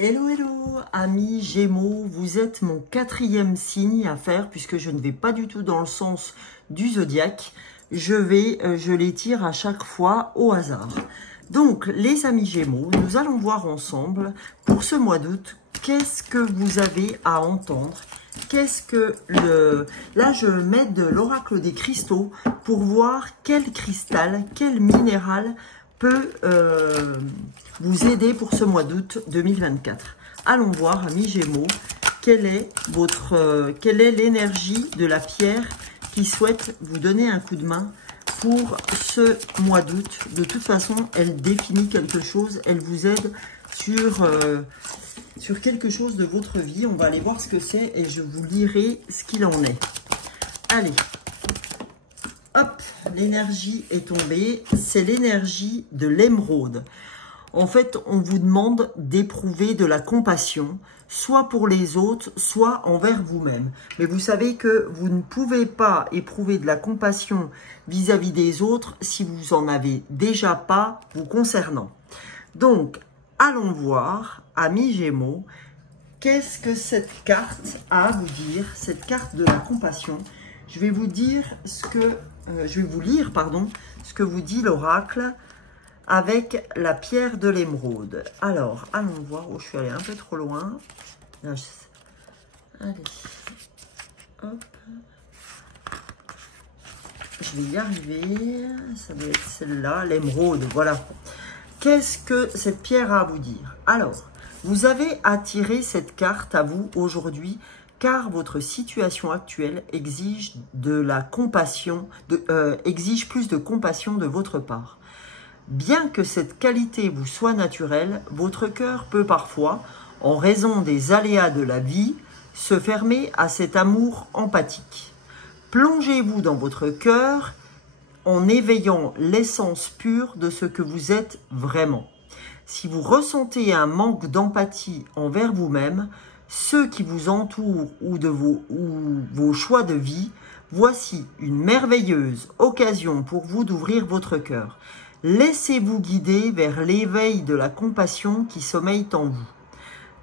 Hello, hello, amis Gémeaux, vous êtes mon 4e signe à faire puisque je ne vais pas du tout dans le sens du zodiaque. Je les tire à chaque fois au hasard. Donc, les amis Gémeaux, nous allons voir ensemble pour ce mois d'août, qu'est-ce que vous avez à entendre. Qu'est-ce que Là, je mets de l'oracle des cristaux pour voir quel cristal, quel minéral peut vous aider pour ce mois d'août 2024. Allons voir, amis Gémeaux, quelle est l'énergie de la pierre qui souhaite vous donner un coup de main pour ce mois d'août. De toute façon, elle définit quelque chose, elle vous aide sur quelque chose de votre vie. On va aller voir ce que c'est et je vous dirai ce qu'il en est. Allez, hop, l'énergie est tombée. C'est l'énergie de l'émeraude. En fait, on vous demande d'éprouver de la compassion, soit pour les autres, soit envers vous-même. Mais vous savez que vous ne pouvez pas éprouver de la compassion vis-à-vis des autres si vous en avez déjà pas vous concernant. Donc, allons voir, amis Gémeaux, qu'est-ce que cette carte a à vous dire, cette carte de la compassion. Je vais vous dire je vais vous lire, ce que vous dit l'oracle avec la pierre de l'émeraude. Alors, allons voir. Oh, je suis allée un peu trop loin. Là, allez. Hop. Je vais y arriver. Ça doit être celle-là, l'émeraude. Voilà. Qu'est-ce que cette pierre a à vous dire? Alors, vous avez attiré cette carte à vous aujourd'hui car votre situation actuelle exige de la compassion, exige plus de compassion de votre part. Bien que cette qualité vous soit naturelle, votre cœur peut parfois, en raison des aléas de la vie, se fermer à cet amour empathique. Plongez-vous dans votre cœur en éveillant l'essence pure de ce que vous êtes vraiment. Si vous ressentez un manque d'empathie envers vous-même, ceux qui vous entourent ou vos choix de vie, voici une merveilleuse occasion pour vous d'ouvrir votre cœur. Laissez-vous guider vers l'éveil de la compassion qui sommeille en vous.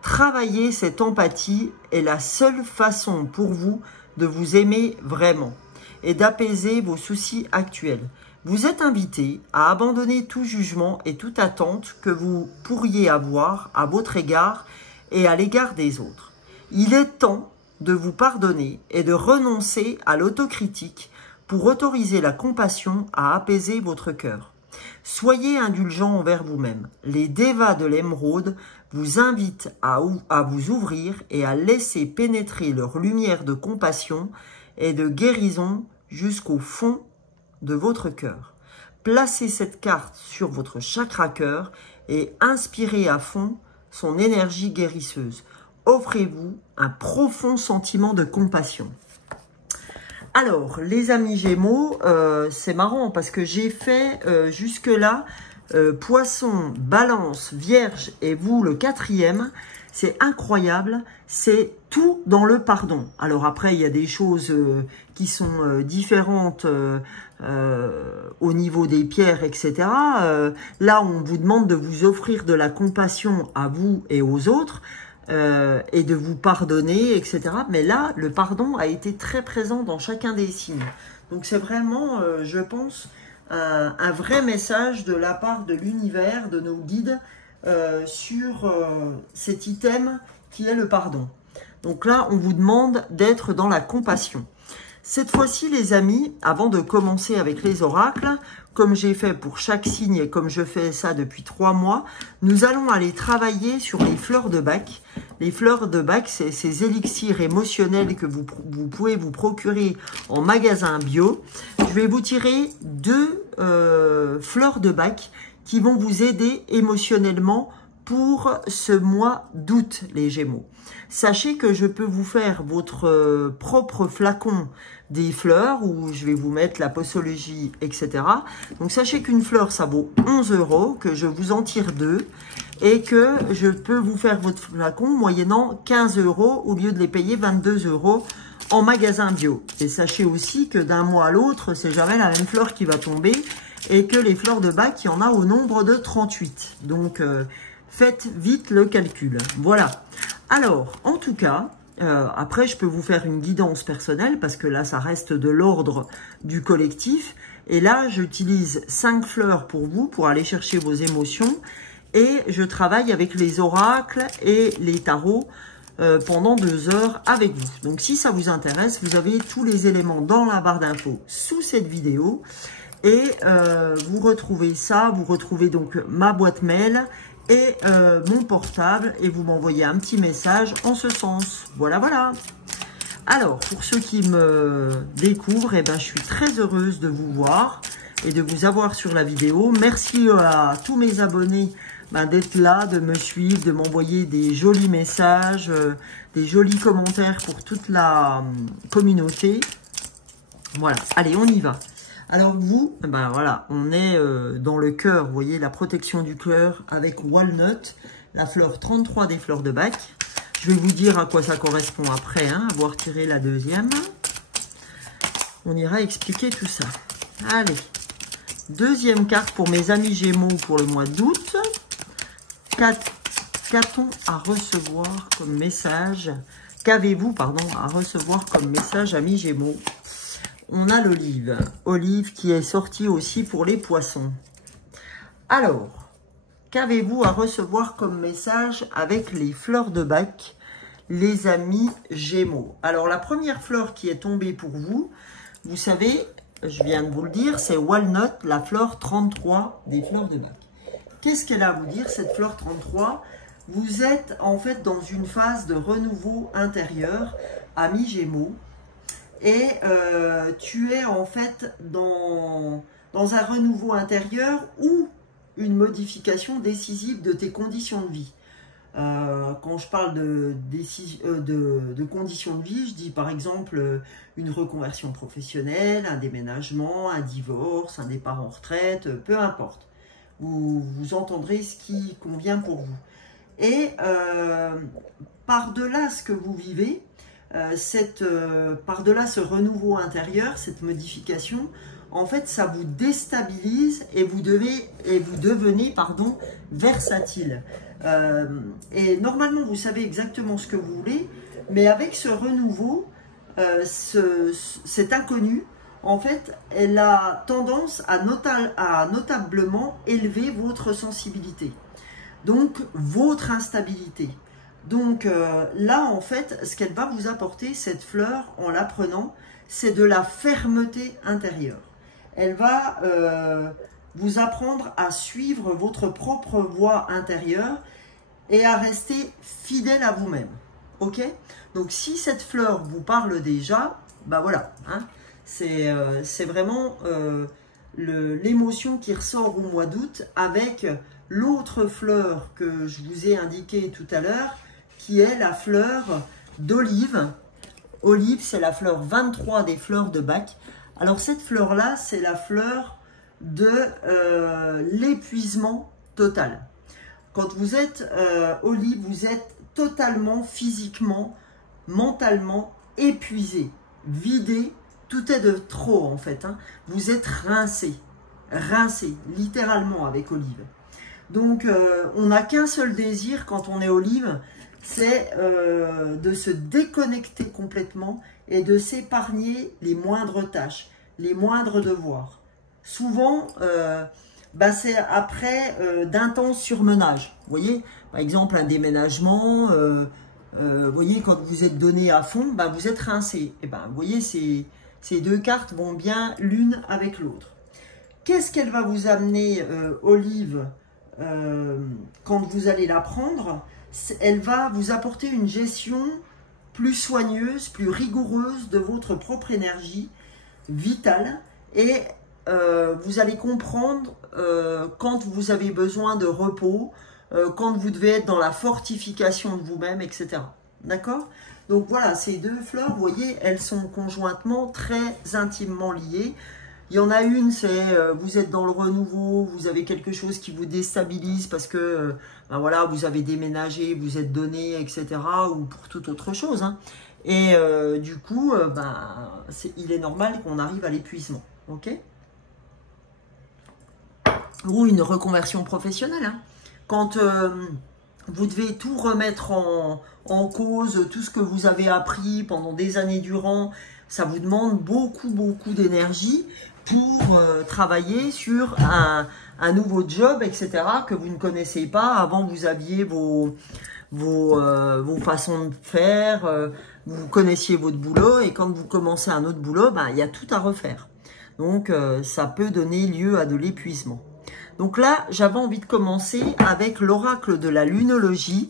Travailler cette empathie est la seule façon pour vous de vous aimer vraiment et d'apaiser vos soucis actuels. Vous êtes invité à abandonner tout jugement et toute attente que vous pourriez avoir à votre égard et à l'égard des autres. Il est temps de vous pardonner et de renoncer à l'autocritique pour autoriser la compassion à apaiser votre cœur. Soyez indulgent envers vous-même. Les dévas de l'émeraude vous invitent à vous ouvrir et à laisser pénétrer leur lumière de compassion et de guérison jusqu'au fond de votre cœur. Placez cette carte sur votre chakra cœur et inspirez à fond son énergie guérisseuse. Offrez-vous un profond sentiment de compassion. Alors, les amis Gémeaux, c'est marrant parce que j'ai fait jusque-là Poisson, Balance, Vierge et vous le 4e. C'est incroyable, c'est tout dans le pardon. Alors après, il y a des choses qui sont différentes au niveau des pierres, etc. Là, on vous demande de vous offrir de la compassion à vous et aux autres. Et de vous pardonner, etc. Mais là, le pardon a été très présent dans chacun des signes. Donc c'est vraiment, je pense, un vrai message de la part de l'univers, de nos guides, sur cet item qui est le pardon. Donc là, on vous demande d'être dans la compassion. Cette fois-ci, les amis, avant de commencer avec les oracles, comme j'ai fait pour chaque signe et comme je fais ça depuis 3 mois, nous allons aller travailler sur les fleurs de bac. Les fleurs de bac, c'est ces élixirs émotionnels que vous pouvez vous procurer en magasin bio. Je vais vous tirer 2 fleurs de bac qui vont vous aider émotionnellement pour ce mois d'août, les Gémeaux. Sachez que je peux vous faire votre propre flacon des fleurs où je vais vous mettre la posologie, etc. Donc sachez qu'une fleur, ça vaut 11 €, que je vous en tire 2 et que je peux vous faire votre flacon moyennant 15 € au lieu de les payer 22 € en magasin bio. Et sachez aussi que d'un mois à l'autre, c'est jamais la même fleur qui va tomber et que les fleurs de bac, il y en a au nombre de 38. Donc Faites vite le calcul. Voilà. Alors, en tout cas, après, je peux vous faire une guidance personnelle parce que là, ça reste de l'ordre du collectif. Et là, j'utilise 5 fleurs pour vous, pour aller chercher vos émotions. Et je travaille avec les oracles et les tarots pendant 2 heures avec vous. Donc, si ça vous intéresse, vous avez tous les éléments dans la barre d'infos sous cette vidéo. Et vous retrouvez ça, vous retrouvez donc ma boîte mail et mon portable. Et vous m'envoyez un petit message en ce sens. Voilà, voilà. Alors, pour ceux qui me découvrent, eh ben, je suis très heureuse de vous voir et de vous avoir sur la vidéo. Merci à tous mes abonnés d'être là, de me suivre, de m'envoyer des jolis messages, des jolis commentaires pour toute la communauté. Voilà, allez, on y va. Alors vous, ben voilà, on est dans le cœur, vous voyez, la protection du cœur avec Walnut, la fleur 33 des fleurs de Bach. Je vais vous dire à quoi ça correspond après, hein, avoir tiré la deuxième. On ira expliquer tout ça. Allez, deuxième carte pour mes amis Gémeaux pour le mois d'août. Qu'a-t-on à recevoir comme message? Qu'avez-vous, pardon, à recevoir comme message, amis Gémeaux? On a l'olive. Olive qui est sortie aussi pour les poissons. Alors, qu'avez-vous à recevoir comme message avec les fleurs de Bach, les amis Gémeaux? Alors, la première fleur qui est tombée pour vous, vous savez, je viens de vous le dire, c'est Walnut, la fleur 33 des fleurs de Bach. Qu'est-ce qu'elle a à vous dire, cette fleur 33? Vous êtes en fait dans une phase de renouveau intérieur, amis Gémeaux. Et tu es en fait dans un renouveau intérieur ou une modification décisive de tes conditions de vie. Quand je parle de conditions de vie, je dis par exemple une reconversion professionnelle, un déménagement, un divorce, un départ en retraite, peu importe. Vous entendrez ce qui convient pour vous. Et par-delà ce que vous vivez, par-delà ce renouveau intérieur, cette modification, en fait, ça vous déstabilise et vous devenez versatile. Et normalement, vous savez exactement ce que vous voulez, mais avec ce renouveau, cet inconnu, en fait, elle a tendance à notablement élever votre sensibilité, donc votre instabilité. Donc là, en fait, ce qu'elle va vous apporter, cette fleur, en la prenant, c'est de la fermeté intérieure. Elle va vous apprendre à suivre votre propre voie intérieure et à rester fidèle à vous-même. Ok? Donc, si cette fleur vous parle déjà, bah voilà, hein, c'est vraiment l'émotion qui ressort au mois d'août avec l'autre fleur que je vous ai indiquée tout à l'heure, qui est la fleur d'olive. Olive, c'est la fleur 23 des fleurs de Bach. Alors, cette fleur-là, c'est la fleur de l'épuisement total. Quand vous êtes olive, vous êtes totalement, physiquement, mentalement épuisé, vidé. Tout est de trop, en fait. Hein. Vous êtes rincé, littéralement, avec olive. Donc, on n'a qu'un seul désir quand on est olive, c'est de se déconnecter complètement et de s'épargner les moindres tâches, les moindres devoirs. Souvent, c'est après d'intenses surmenages. Vous voyez, par exemple, un déménagement, vous voyez, quand vous êtes donné à fond, vous êtes rincé. Et vous voyez, ces deux cartes vont bien l'une avec l'autre. Qu'est-ce qu'elle va vous amener, Olive, quand vous allez la prendre? Elle va vous apporter une gestion plus soigneuse, plus rigoureuse de votre propre énergie vitale et vous allez comprendre quand vous avez besoin de repos, quand vous devez être dans la fortification de vous-même, etc. D'accord? Donc voilà, ces deux fleurs, vous voyez, elles sont conjointement très intimement liées. Il y en a une, c'est vous êtes dans le renouveau, vous avez quelque chose qui vous déstabilise parce que voilà, vous avez déménagé, vous êtes donné, etc. ou pour toute autre chose. Hein. Et du coup, il est normal qu'on arrive à l'épuisement. Ok? Ou une reconversion professionnelle. Hein. quand vous devez tout remettre en cause, tout ce que vous avez appris pendant des années durant, ça vous demande beaucoup d'énergie pour travailler sur un nouveau job, etc., que vous ne connaissez pas. Avant, vous aviez vos façons de faire, vous connaissiez votre boulot, et quand vous commencez un autre boulot, ben, il y a tout à refaire. Donc, ça peut donner lieu à de l'épuisement. Donc là, j'avais envie de commencer avec l'oracle de la lunologie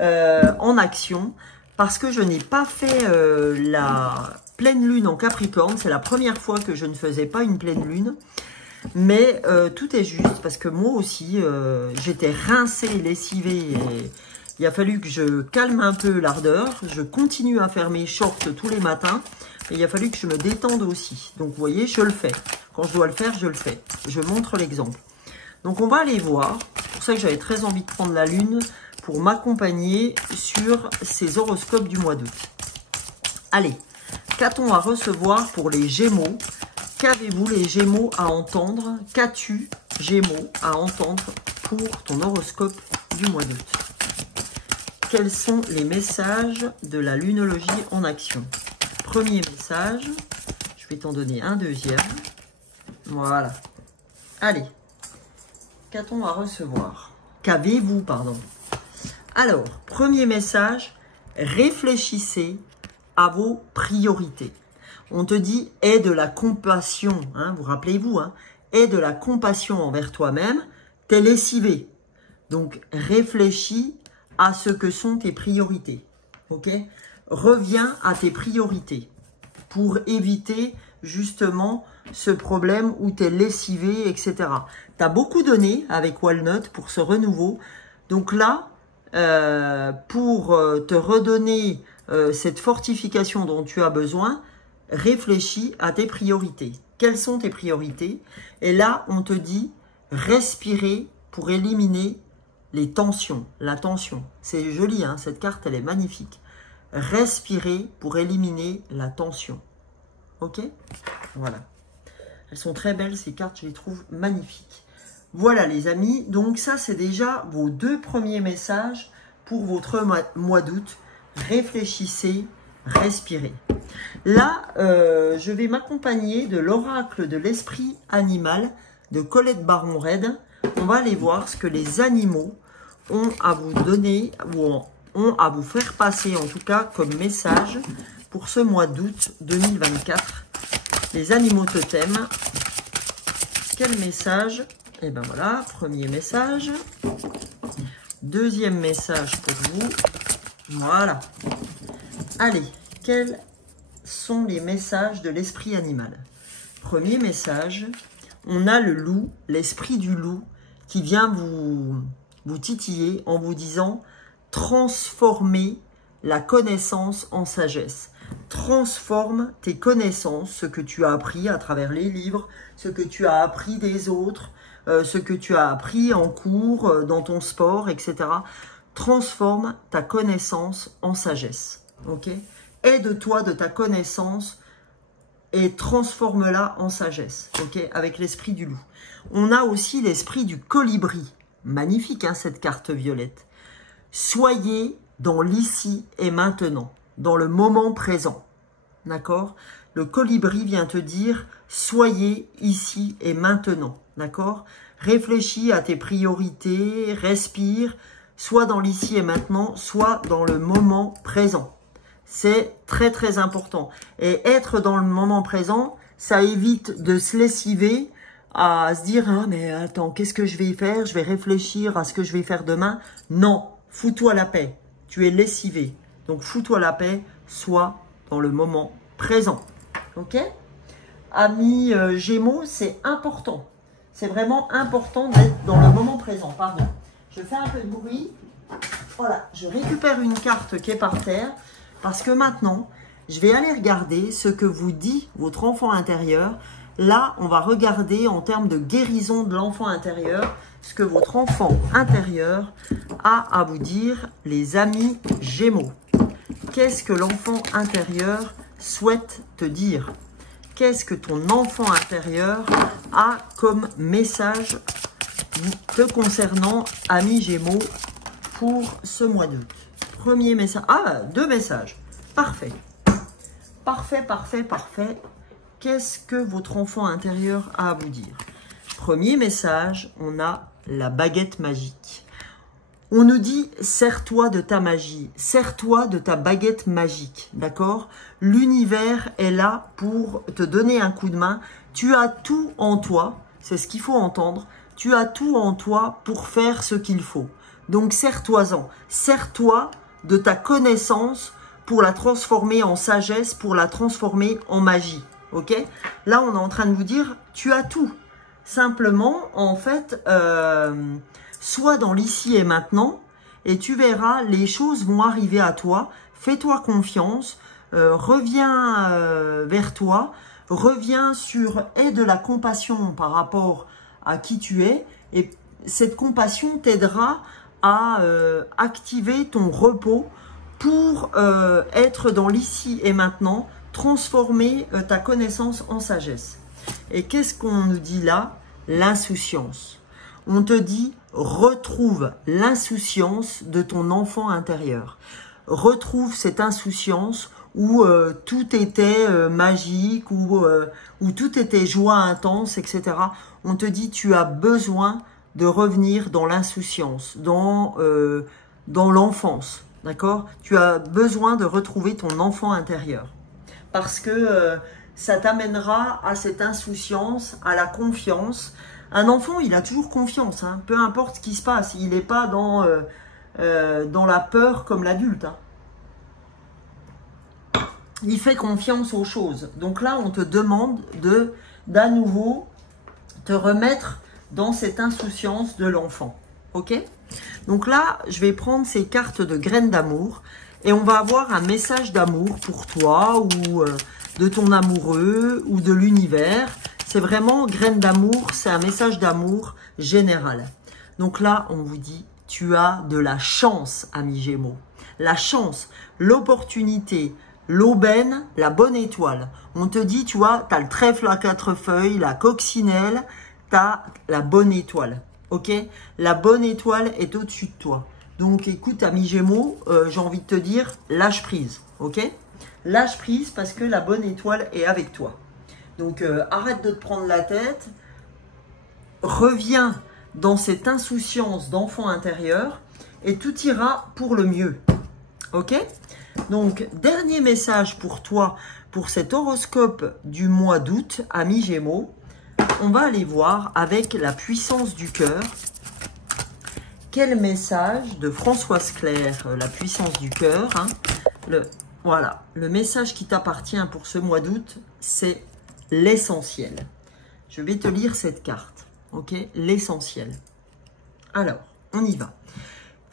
en action, parce que je n'ai pas fait la pleine lune en Capricorne. C'est la première fois que je ne faisais pas une pleine lune. Mais tout est juste, parce que moi aussi, j'étais rincée, lessivée, et il a fallu que je calme un peu l'ardeur. Je continue à faire mes shorts tous les matins, et il a fallu que je me détende aussi. Donc vous voyez, je le fais. Quand je dois le faire, je le fais. Je montre l'exemple. Donc on va aller voir. C'est pour ça que j'avais très envie de prendre la lune pour m'accompagner sur ces horoscopes du mois d'août. Allez, qu'a-t-on à recevoir pour les Gémeaux? Qu'avez-vous les Gémeaux à entendre? Qu'as-tu, Gémeaux, à entendre pour ton horoscope du mois d'août? Quels sont les messages de la lunologie en action? Premier message, je vais t'en donner un deuxième. Voilà. Allez, qu'a-t-on à recevoir? Qu'avez-vous, pardon? Alors, premier message, réfléchissez à vos priorités. On te dit, aie de la compassion, hein, vous rappelez-vous, hein, aie de la compassion envers toi-même, t'es lessivé. Donc, réfléchis à ce que sont tes priorités, ok? Reviens à tes priorités pour éviter justement ce problème où tu es lessivé, etc. Tu as beaucoup donné avec Walnut pour ce renouveau. Donc là, pour te redonner cette fortification dont tu as besoin, réfléchis à tes priorités. Quelles sont tes priorités? Et là, on te dit respirer pour éliminer les tensions. La tension, c'est joli, hein, cette carte, elle est magnifique. Respirer pour éliminer la tension. Ok? Voilà. Elles sont très belles, ces cartes, je les trouve magnifiques. Voilà les amis, donc ça c'est déjà vos deux premiers messages pour votre mois d'août. Réfléchissez, respirez. Là, je vais m'accompagner de l'oracle de l'esprit animal de Colette Baron-Red. On va aller voir ce que les animaux ont à vous donner, ou ont à vous faire passer en tout cas comme message pour ce mois d'août 2024. Les animaux totems, quel message? Et ben voilà, premier message. Deuxième message pour vous. Voilà. Allez, quels sont les messages de l'esprit animal? Premier message, on a le loup, l'esprit du loup, qui vient vous titiller en vous disant « Transformer la connaissance en sagesse ». Transforme tes connaissances, ce que tu as appris à travers les livres, ce que tu as appris des autres, ce que tu as appris en cours, dans ton sport, etc. Transforme ta connaissance en sagesse. Ok? Aide-toi de ta connaissance et transforme-la en sagesse. Ok? Avec l'esprit du loup. On a aussi l'esprit du colibri. Magnifique, hein, cette carte violette. Soyez dans l'ici et maintenant, dans le moment présent. D'accord? Le colibri vient te dire, soyez ici et maintenant. D'accord? Réfléchis à tes priorités, respire, soit dans l'ici et maintenant, soit dans le moment présent. C'est très très important. Et être dans le moment présent, ça évite de se lessiver, à se dire, ah, mais attends, qu'est-ce que je vais faire? Je vais réfléchir à ce que je vais faire demain. Non, fous-toi la paix. Tu es lessivé. Donc, fous-toi la paix, sois dans le moment présent. Ok? Amis Gémeaux, c'est important. C'est vraiment important d'être dans le moment présent. Pardon. Je fais un peu de bruit. Voilà, je récupère une carte qui est par terre. Parce que maintenant, je vais aller regarder ce que vous dit votre enfant intérieur. Là, on va regarder en termes de guérison de l'enfant intérieur, ce que votre enfant intérieur a à vous dire, les amis Gémeaux. Qu'est-ce que l'enfant intérieur souhaite te dire? Qu'est-ce que ton enfant intérieur a comme message te concernant, ami Gémeaux, pour ce mois d'août. Premier message. Ah, 2 messages. Parfait. Parfait, parfait, parfait. Qu'est-ce que votre enfant intérieur a à vous dire? Premier message, on a la baguette magique. On nous dit, sers-toi de ta magie, sers-toi de ta baguette magique, d'accord? L'univers est là pour te donner un coup de main. Tu as tout en toi, c'est ce qu'il faut entendre. Tu as tout en toi pour faire ce qu'il faut. Donc, sers-toi-en. Sers-toi de ta connaissance pour la transformer en sagesse, pour la transformer en magie, ok? Là, on est en train de vous dire, tu as tout. Simplement, en fait, sois dans l'ici et maintenant et tu verras, les choses vont arriver à toi. Fais-toi confiance, reviens vers toi, reviens sur aie de la compassion par rapport à qui tu es et cette compassion t'aidera à activer ton repos pour être dans l'ici et maintenant, transformer ta connaissance en sagesse. Et qu'est-ce qu'on nous dit là? L'insouciance. On te dit, retrouve l'insouciance de ton enfant intérieur. Retrouve cette insouciance où tout était magique, où tout était joie intense, etc. On te dit, tu as besoin de revenir dans l'insouciance, dans l'enfance, d'accord? Tu as besoin de retrouver ton enfant intérieur. Parce que ça t'amènera à cette insouciance, à la confiance. Un enfant, il a toujours confiance, hein, peu importe ce qui se passe. Il n'est pas dans la peur comme l'adulte. Hein. Il fait confiance aux choses. Donc là, on te demande d'à nouveau te remettre dans cette insouciance de l'enfant. Ok? Donc là, je vais prendre ces cartes de graines d'amour et on va avoir un message d'amour pour toi ou de ton amoureux ou de l'univers. C'est vraiment graines d'amour, c'est un message d'amour général. Donc là, on vous dit, tu as de la chance, ami Gémeaux. La chance, l'opportunité, l'aubaine, la bonne étoile. On te dit, tu vois, tu as le trèfle à 4 feuilles, la coccinelle, tu as la bonne étoile. Ok? La bonne étoile est au-dessus de toi. Donc écoute, ami Gémeaux, j'ai envie de te dire, lâche prise. Ok? Lâche prise parce que la bonne étoile est avec toi. Donc arrête de te prendre la tête. Reviens dans cette insouciance d'enfant intérieur et tout ira pour le mieux. Ok? Donc, dernier message pour toi, pour cet horoscope du mois d'août, ami Gémeaux. On va aller voir avec la puissance du cœur. Quel message de Françoise Claire, la puissance du cœur. Hein, voilà, le message qui t'appartient pour ce mois d'août, c'est l'essentiel. Je vais te lire cette carte. Ok, l'essentiel. Alors, on y va.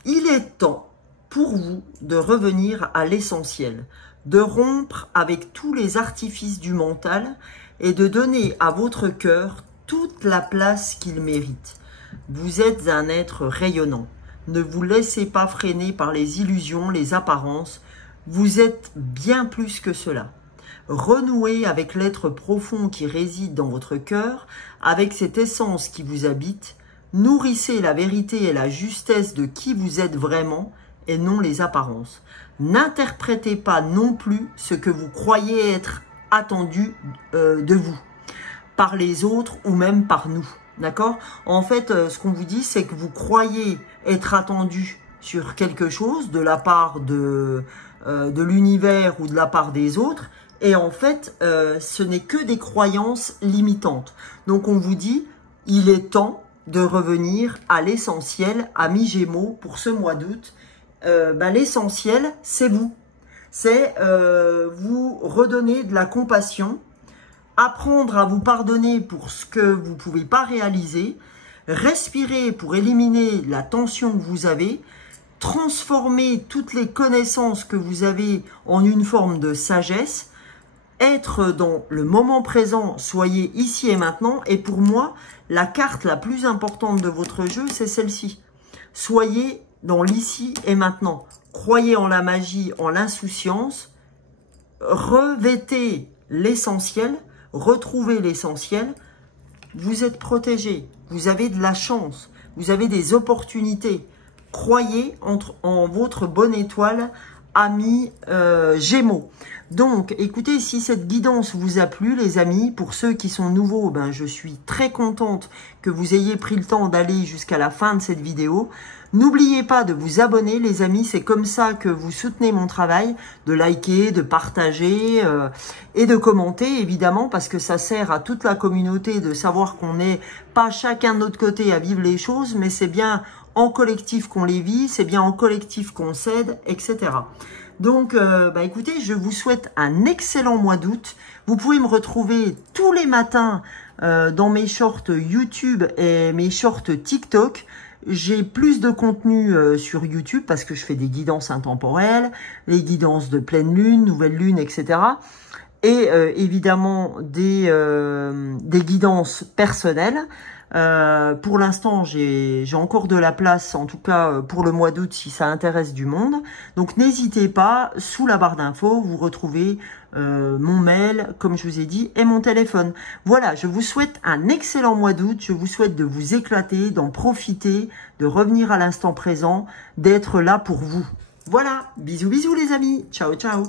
Il est temps pour vous de revenir à l'essentiel, de rompre avec tous les artifices du mental et de donner à votre cœur toute la place qu'il mérite. Vous êtes un être rayonnant. Ne vous laissez pas freiner par les illusions, les apparences. Vous êtes bien plus que cela. Renouez avec l'être profond qui réside dans votre cœur, avec cette essence qui vous habite. Nourrissez la vérité et la justesse de qui vous êtes vraiment et non les apparences. N'interprétez pas non plus ce que vous croyez être attendu de vous, par les autres ou même par nous. D'accord? En fait, ce qu'on vous dit, c'est que vous croyez être attendu sur quelque chose de la part de l'univers ou de la part des autres. Et en fait, ce n'est que des croyances limitantes. Donc, on vous dit, il est temps de revenir à l'essentiel, ami Gémeaux, pour ce mois d'août. L'essentiel, c'est vous. C'est vous redonner de la compassion, apprendre à vous pardonner pour ce que vous ne pouvez pas réaliser, respirer pour éliminer la tension que vous avez, transformer toutes les connaissances que vous avez en une forme de sagesse, être dans le moment présent, soyez ici et maintenant. Et pour moi, la carte la plus importante de votre jeu, c'est celle-ci. Soyez dans l'ici et maintenant. Croyez en la magie, en l'insouciance. Revêtez l'essentiel, retrouvez l'essentiel. Vous êtes protégé, vous avez de la chance. vous avez des opportunités. Croyez en votre bonne étoile, amis Gémeaux. Donc, écoutez, si cette guidance vous a plu, les amis, pour ceux qui sont nouveaux, ben, je suis très contente que vous ayez pris le temps d'aller jusqu'à la fin de cette vidéo. N'oubliez pas de vous abonner, les amis, c'est comme ça que vous soutenez mon travail, de liker, de partager et de commenter, évidemment, parce que ça sert à toute la communauté de savoir qu'on n'est pas chacun de notre côté à vivre les choses, mais c'est bien en collectif qu'on les vit, c'est bien en collectif qu'on s'aide, etc. Donc, bah écoutez, je vous souhaite un excellent mois d'août. Vous pouvez me retrouver tous les matins dans mes shorts YouTube et mes shorts TikTok. J'ai plus de contenu sur YouTube parce que je fais des guidances intemporelles, les guidances de pleine lune, nouvelle lune, etc. Et évidemment des guidances personnelles. Pour l'instant, j'ai encore de la place, en tout cas pour le mois d'août, si ça intéresse du monde. Donc n'hésitez pas, sous la barre d'infos, vous retrouvez mon mail, comme je vous ai dit, et mon téléphone. Voilà, je vous souhaite un excellent mois d'août. Je vous souhaite de vous éclater, d'en profiter, de revenir à l'instant présent, d'être là pour vous. Voilà, bisous bisous les amis, ciao ciao.